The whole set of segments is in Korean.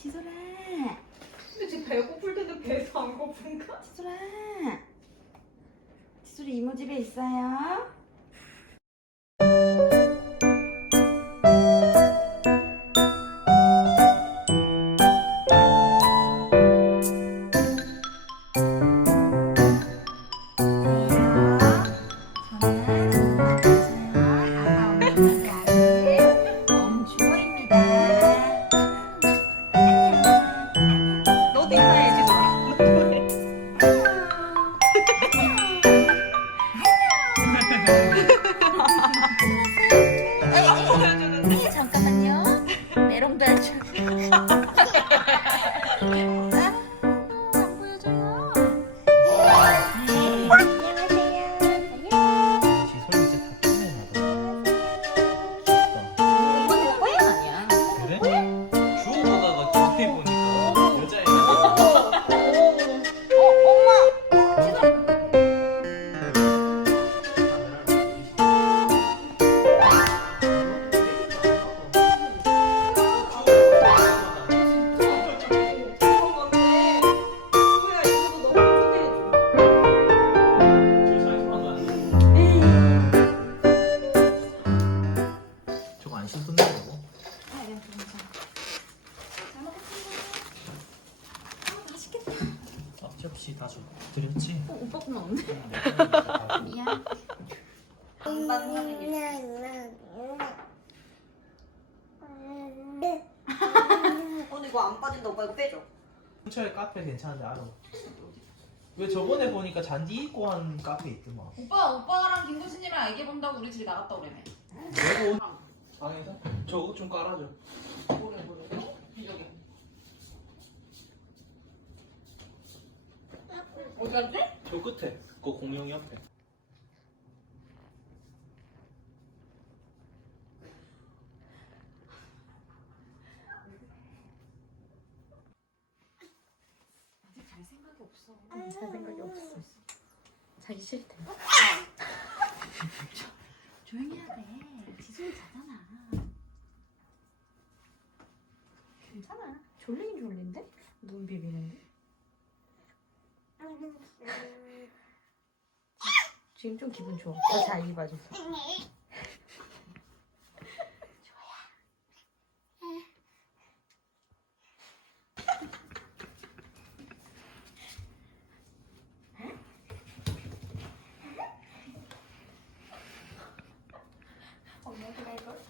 지소라. 근데 지금 배고플 텐데 배도 안 고픈가? 지소라. 지소리 이모 집에 있어요. 메롱도 해 어, 이거 안 빠진다. 오빠 이거 빼줘. 근처에 카페 괜찮은데 알아. 왜 저번에 보니까 잔디 입고 한 카페 있더만. 오빠 오빠랑 김고수님이랑 애기 본다고 우리 집에 나갔다 오래며 내가 방에서 저거 좀 깔아줘. 뭐래 뭐래 여기 어디 갔지? 저 끝에. 그 공룡 옆에. 아직 잘 생각이 없어 잘 생각이 없어. 자기 싫대. 조용히 해야 돼. 지수이 자잖아. 괜찮아. 졸리긴 졸린데? 눈 비비는데? 지금 좀 기분 좋아. 나잘 입어줘서. 엄마 그래 이걸?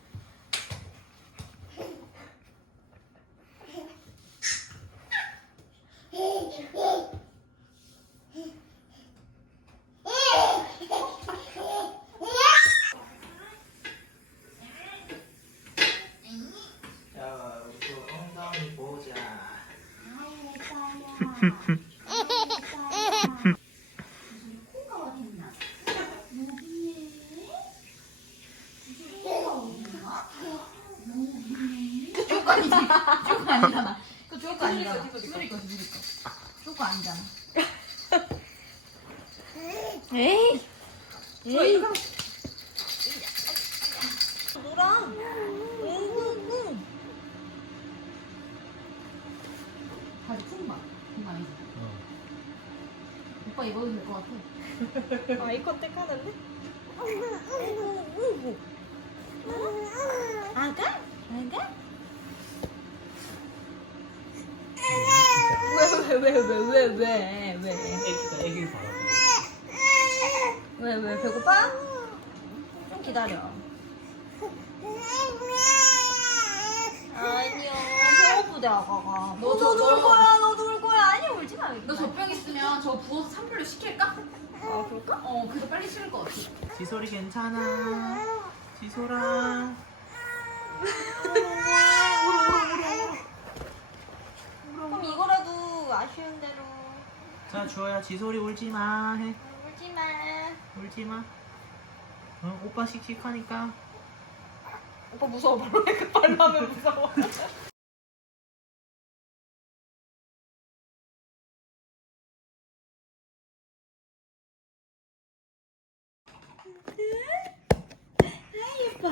자, 우선 엉덩이 보자. 그거 아니잖아 그거 아니잖아 그거 좋을 거 아니잖아 지소리 거 지소리 거 좋을 거 아니잖아 에이. 에이. 노랑. 응, 다리 퉁봐 그거 아니지 오빠 입어도 될 것 같아 응. 아 이 컨택 하는데? 아가? 아가? 왜 왜 왜 왜 왜왜 왜? 애기가 애기 바라봐. 왜왜 배고파? 좀 기다려. 아니요 배고프대 아가가. 너 너도 저- 울 거야 너도 울 거야 아니 울지 마. 너 젖병 있으면 저 부어서 산불로 식힐까? 아 그럴까? 어 그래서 빨리 식을 것 같아 지소리 괜찮아. 지소라. 그럼 이거라도 아쉬운 대로 자, 주호야, 지소리 울지 마. 해. 울지 마. 울지 마. 어, 오빠 씩씩하니까 오빠 무서워 바로 내가 발라면 무서워. 예뻐.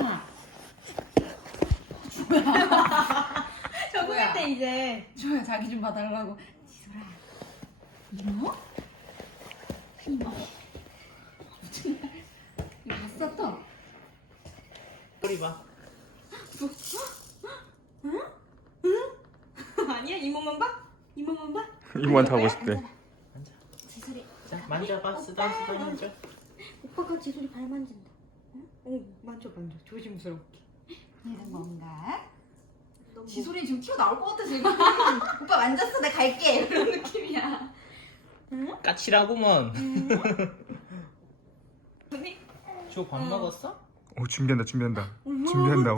적응했대 이제. 조야 자기 좀 봐달라고. 이모? 이모. 정말. 봤어 또? 소리 봐 아니야 이모만 봐? 이모만 봐? 이모한테 하고 싶대. 앉아 지소리 자 만져봐 쓰다 쓰다 만져 오빠가 지소리 발 만진다 어 만져 만져 조심스럽게. 얘는 뭔가? 너무 지소리 지금 튀어나올 것 같아 지금. 오빠 만졌어 나 갈게. 이런 느낌이야. 까칠하구먼 저밥 먹었어? 오 준비한다 준비한다. 준비한다. 오.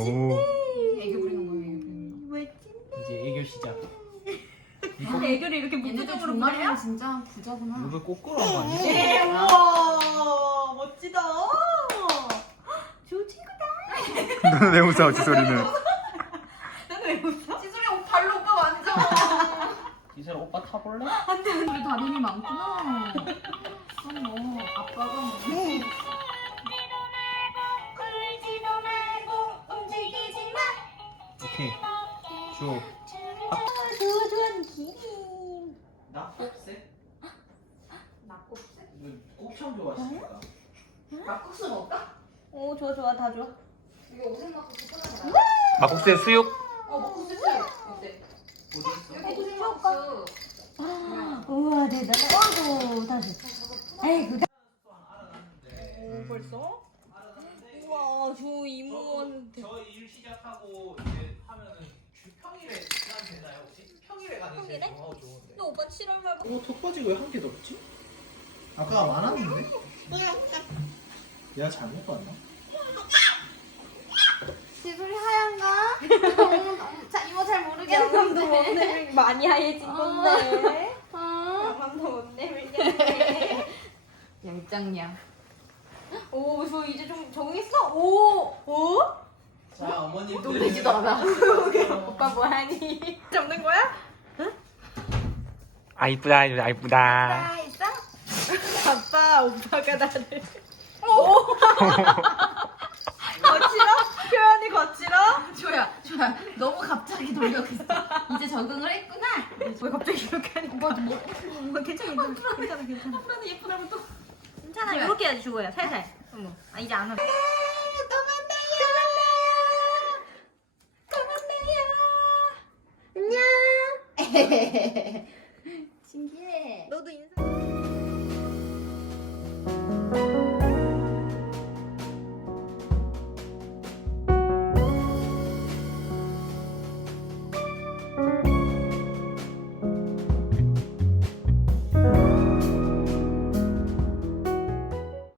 애교 부리는 거야 애교 부리는 거. 왜 이제 애교 시작 애교를 이렇게 얘네들 무표정으로 정말이야 진짜 부자구나. 이거 꼬꾸로 한거 아니야? 예, 우와 멋지다. 좋친구다. 너는 왜 웃어 지 소리는? 나는 왜 웃어? 지소리 옷 발로 오빠 만져. 오빠 타볼래? 우리 다리미 많구나. 그럼 뭐 아빠가 뭐. 오케이 줘 소소한 기림 낙곱새? 막국수? 이거 곱창 좋아하시니까 막국수 먹을까? 오 좋아 좋아 다 좋아 이거 오색 막국수 편하다. 막국수에 수육. 어 막국수 있어요. 어때? 어디 있어? 여기 오색 막국수. 우와 대단해 어이구 다 좋아 에이 그거 오 벌써? 우와 저 이모한테. 저 일 시작하고 이제 하면은 주 평일에 시간 되나요 혹시? 평일에 가는 게 어또 오빠 7월 말. 이거 턱받이 왜 한 개도 없지? 아까 많았는데? 내가 잘못 봤나? 지소리 하얀가? 자 이모 잘 양감도 못 모르겠는데. 내밀 많이 하얘진 건데. 아. 양감도 못 내밀겠네. 양짱냥. 오, 저 이제 좀 적응했어? 오, 오? 자 어머님들 놀리지도 않아. 오빠 뭐하니? 잡는 거야? 아 이쁘다 아 이쁘다. 있어? 아빠, 오빠가 나를. 오! 거칠어? 표현이 거칠어? 조야 조야 너무 갑자기 돌격했어. 이제 적응을 했구나. 왜 갑자기 이렇게 하니? 오빠 뭐? 오빠 괜찮아, 괜찮아, 괜찮아, 괜찮아. 엄마는 예쁘다고 또. 괜찮아 이렇게 해야지 주고야 살살 어머 아 이제 안 와. 안 신기해. 너도 인사.